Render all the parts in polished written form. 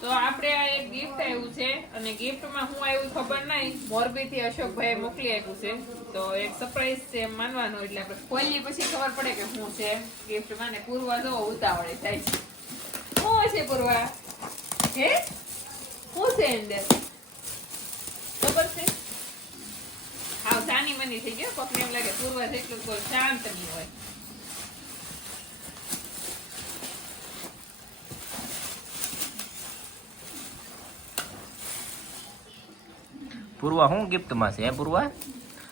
તો આપણે આ એક ગિફ્ટ આવ્યું છે અને ગિફ્ટમાં હું આવ્યું ખબર નહીં, મોરબીથી અશોકભાઈ મોકલી આપ્યું છે. તો એક સરપ્રાઈઝ છે એમ માનવાનું, એટલે આપણે ખોલીએ પછી ખબર પડે કે શું છે ગિફ્ટમાં. ને પૂર્વા જો ઉતાવળે થાય છે. શું છે પૂર્વા? હે શું છે અંદર ખબર છે? હાવ સાની મની થઈ ગયો. કોકને એમ લાગે પૂર્વા જેટલું કોઈ શાંત નહીં હોય. પૂર્વા શું ગિફ્ટ માં છે? હે પૂર્વા,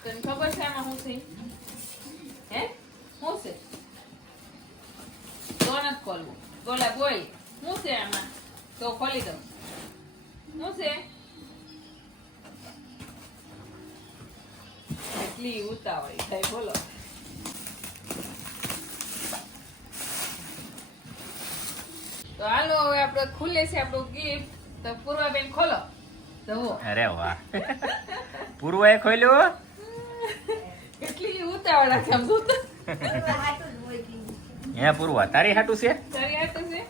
તને ખબર છે આમાં શું છે? હે શું છે? તો નથી ખોલવું. બોલા બોલ શું છે આમાં? તો ખોલી દો. શું છે? એટલી ઉતાવળી થાય બોલો. તો હાલો હવે આપણે ખુલે છે આપણું ગિફ્ટ. તો પૂર્વાબેન ખોલો. અરે વાહ, પૂર્વા એ ખોલ્યો. કેટલી ઉતાવળ રાખે આમ જોતો. હે પૂર્વા, તારી હાટું છે? તારી હાટું છે?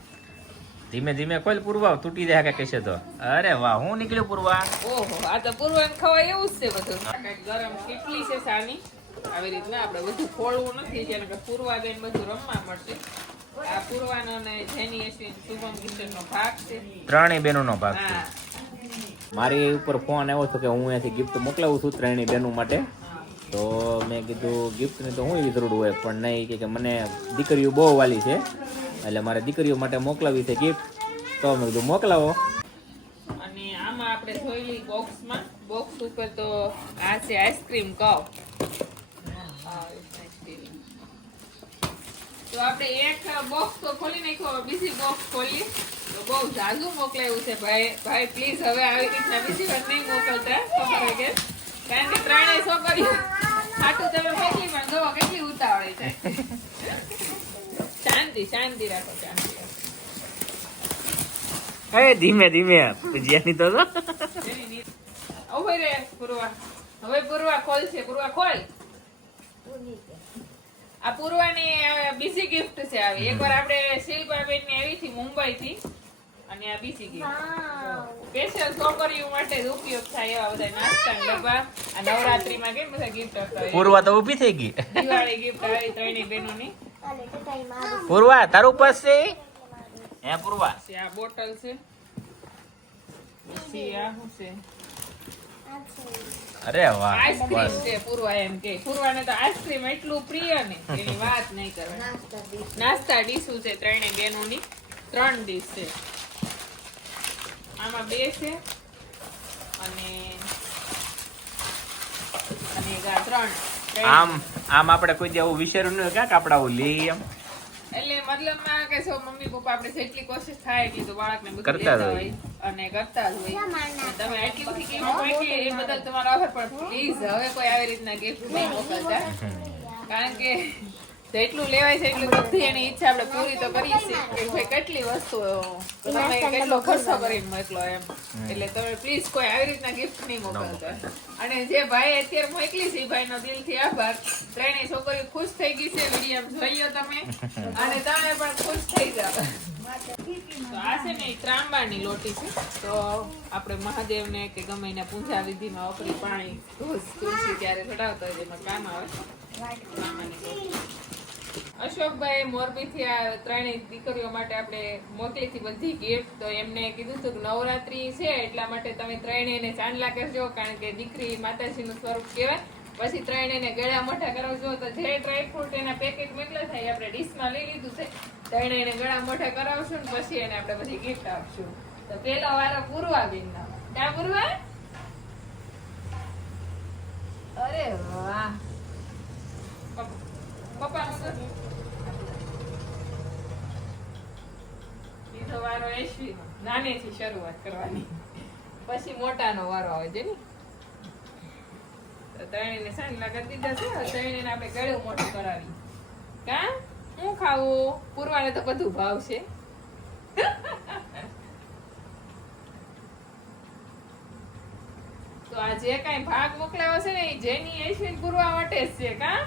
ધીમે ધીમે ખોલ પૂર્વા, તૂટી જાય કે કહેશે તો. અરે વાહ, હું નીકળ્યું પૂર્વા. ઓહો, આ તો પૂર્વાને ખવાય એવું જ છે બધું. કઈક ગરમ કેટલી છે સાની. આવી રીતના આપણે બધું ખોલવું નથી, જેને કે પૂર્વા બેન બધું રમવા મળશે. આ પૂર્વાનો ને જેની અશ્વિન શુભમ કિશનનો ભાગ છે. ત્રણેય બહેનોનો ભાગ છે. હા. મારી ઉપર ફોન આવ્યો હતો કે હું અહીંયાથી ગિફ્ટ મોકલાવું છું ત્રણેય બહેનો માટે. તો મેં કીધું ગિફ્ટની તો હું એવી જરૂર હોય, પણ નહીં કે મને દીકરીઓ બહુ વાલી છે, એટલે મારે દીકરીઓ માટે મોકલાવી છે ગિફ્ટ. તો મેં કીધું મોકલાવો. અને આમાં આપણે જોયેલી બોક્સમાં, બોક્સ ઉપર તો આ છે આઈસ્ક્રીમ કપ. તો આપણે એક બોક્સ તો ખોલી નાખ્યો, બીજી બોક્સ ખોલી તો બહુ ઝાઝુ મોકલાયું છે ભાઈ. ભાઈ પ્લીઝ હવે આવી રીતના બીજી વાર નહીં મોકલતા, ખબર કે કારણ કે ત્રણેય છોકરીઓ આટલું તમે મોકલી પણ જો કેટલી ઉતાવળી થાય. શાંતિ શાંતિ રાખો, શાંતિ રાખો. એ ધીમે ધીમે ભજીયાની તો ઉભી રે પૂર્વા. હવે પૂર્વા ખોલ છે. પૂર્વા ખોલ. આ પૂર્વાની બીજી ગિફ્ટ છે આવી. એકવાર આપણે શિલ્પાબેન ની આવી હતી મુંબઈ થી, અને આ બીજી ગિફ્ટ સ્પેશિયલ છોકરીઓ માટે જ ઉપયોગ થાય એવા બધા નાસ્તાના ડબ્બા. આ નવરાત્રીમાં કેમ બધા ગિફ્ટ આપતા હોય. પૂર્વા તો ઊભી થઈ ગઈ. દિવાળી ગિફ્ટ આવી ત્રણેય બહેનોની. પૂર્વા તારું પાસ છે? હે પૂર્વા, પછી આ બોટલ છે. પછી આ શું છે? અરે વાહ, આઈસ્ક્રીમ છે. પૂર્વા એમ કે પૂર્વાને તો આઈસ્ક્રીમ એટલું પ્રિય ને એની વાત નહીં કરવાની. નાસ્તા ડીશો છે ત્રણેય બહેનોની. 3 ડીશ છે. આમાં 2 છે અને એક આ 3. આમ આપણે કોઈ દી આવું વિચાર્યું નહીં ક્યાં આપણે આવું લઈએ એમ. એટલે મતલબમાં કે સો મમ્મી પપ્પા આપણે જેટલી કોશિશ થાય એટલી તો બાળકને બધું કરતા જ દેતા હોય. અને કરતા જ હોય. તમે એટલી બધી ગિફ્ટ મોકલી એ બદલ તમારો આભાર, પણ પ્લીઝ હવે કોઈ આવી રીતના ગિફ્ટ નહીં મોકલતા, કારણ કે જેટલું લેવાય છે એટલું બધી એની ઈચ્છા આપણે પૂરી તો કરીએ છીએ કે ભાઈ કેટલી વસ્તુ તમે કેટલો ખર્ચો કરીને મોકલો એમ. એટલે તમે પ્લીઝ કોઈ આવી રીતના ગિફ્ટ નહીં મોકલતા. અને જે ભાઈ અત્યારે મોકલી છે એ ભાઈનો દિલથી આભાર. ત્રણેય છોકરીઓ ખુશ થઈ ગઈ છે. વિડીયો જોયો તમે અને તમે પણ ખુશ થઈ જાવ. તો આ છે ને ત્રાંબાની લોટી છે. તો આપણે મહાદેવને કે ગમે એને પૂજા વિધિમાં વાપરી પાણી રોજ તુલસી ત્યારે ચડાવતા હોય એમાં કામ આવે. ત્રાંબાની લોટી. અશોકભાઈ મોરબીથી આ ત્રણેય દીકરીઓ માટે આપણે મોકલી હતી બધી ગિફ્ટ. તો એમને કીધું હતું કે નવરાત્રી છે એટલા માટે તમે ત્રણેયને ચાંદલા કરજો, કારણ કે દીકરી માતાજીનું સ્વરૂપ કહેવાય. પછી ત્રણેયને ગળા મોઢા કરાવજો. તો જે ડ્રાયફ્રૂટ એના પેકેટ મોકલા થાય આપણે ડીશમાં લઈ લીધું છે. ત્રણેયને ગળા મોઢા કરાવશું ને પછી એને આપણે બધી ગિફ્ટ આપશું. તો પેલો વારો પૂર્વાબેનનો. ક્યાં પૂર્વા? અરે વાહ. પપ્પા બીજો વારો એશ્વીનો. નાનેથી શરૂઆત કરવાની, પછી મોટાનો વારો આવે છે ને. તો ત્રણેયને સાંજલા કરી દીધા છે. ત્રણેયને આપણે ગળું મોટું કરાવી. કા હું ખાવું? પૂર્વાને તો બધું ભાવશે. તો આ જે કાંઈ ભાગ મોકલાવ્યો છે ને એ જેની એશ્વિન પૂર્વા માટે જ છે. કા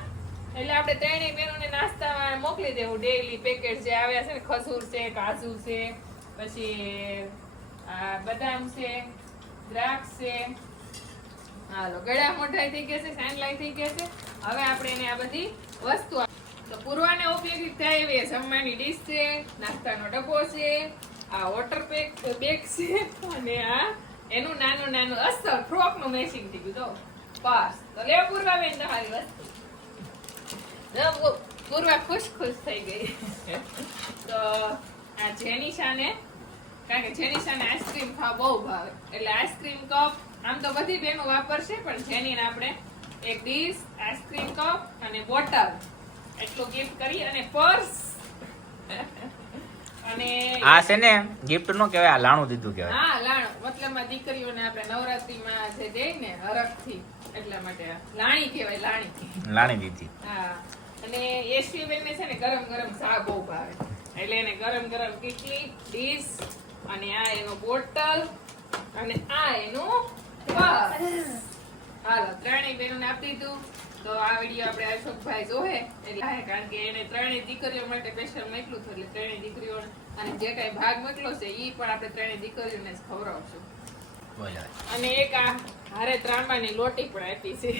એટલે આપણે ત્રણેય બહેનોને નાસ્તામાં મોકલી દેવું. ડેઈલી પેકેટ જે આવ્યા છે ને, ખજૂર છે, કાજુ છે, પછી આ બદામ છે, દ્રાક્ષ છે. હાલો ગળા મોઢાઈ થઈ ગયા છે, સાંડલાઈ થઈ ગયા છે. હવે આપણે એને આ બધી વસ્તુ તો પૂરવાને ઉપયોગી થાય એવી જમવાની ડીશ છે, નાસ્તાનો ડબ્બો છે, આ વોટર બેગ છે અને આ એનું નાનું નાનું અસલ ફ્રોક નું મેચિંગ થઈ ગયું. તો બસ તો લે પૂરવા બેન તમારી વસ્તુ. પૂરવા ખુશ થઈ ગઈ. તો આ જેનિશાને કારણ કે જેનિશાને આઈસ્ક્રીમ ખાવા બહુ ભાવે એટલે આઈસ્ક્રીમ કપ આમ તો બધી બેનો વાપરશે પણ જેનીને આપણે એક ડીશ, આઈસ્ક્રીમ કપ અને બોટલ એટલું ગિફ્ટ કરી અને પર્સ અને આ છે ને ગિફ્ટ નો કહેવાય, આ લાણું દીધું કહેવાય. હા લાણું મતલબમાં દીકરીઓને આપણે નવરાત્રીમાં જે દે ને હરખથી એટલા માટે લાણી કહેવાય, લાણી દીધી. હા અને યશવી બેનને છે ને ગરમ ગરમ ચા બહુ ભાવે એટલે એને ગરમ ગરમ કેટલી ડીશ અને આ એનો બોટલ અને આ એનું પર્સ. હાલો ત્રણેય બહેનોને આપી દીધું. તો આ વિડીયો આપણે અશોકભાઈ જોહે એટલે કારણ કે એને ત્રણેય દીકરીઓ માટે સ્પેશિયલ મોકલું હતું એટલે ત્રણેય દીકરીઓ અને જે કઈ ભાગ મોકલો છે એ પણ આપણે ત્રણેય દીકરીઓને જ ખવડાવશું. અને એક આ હારે ત્રાંબાની લોટી પણ આપી છે.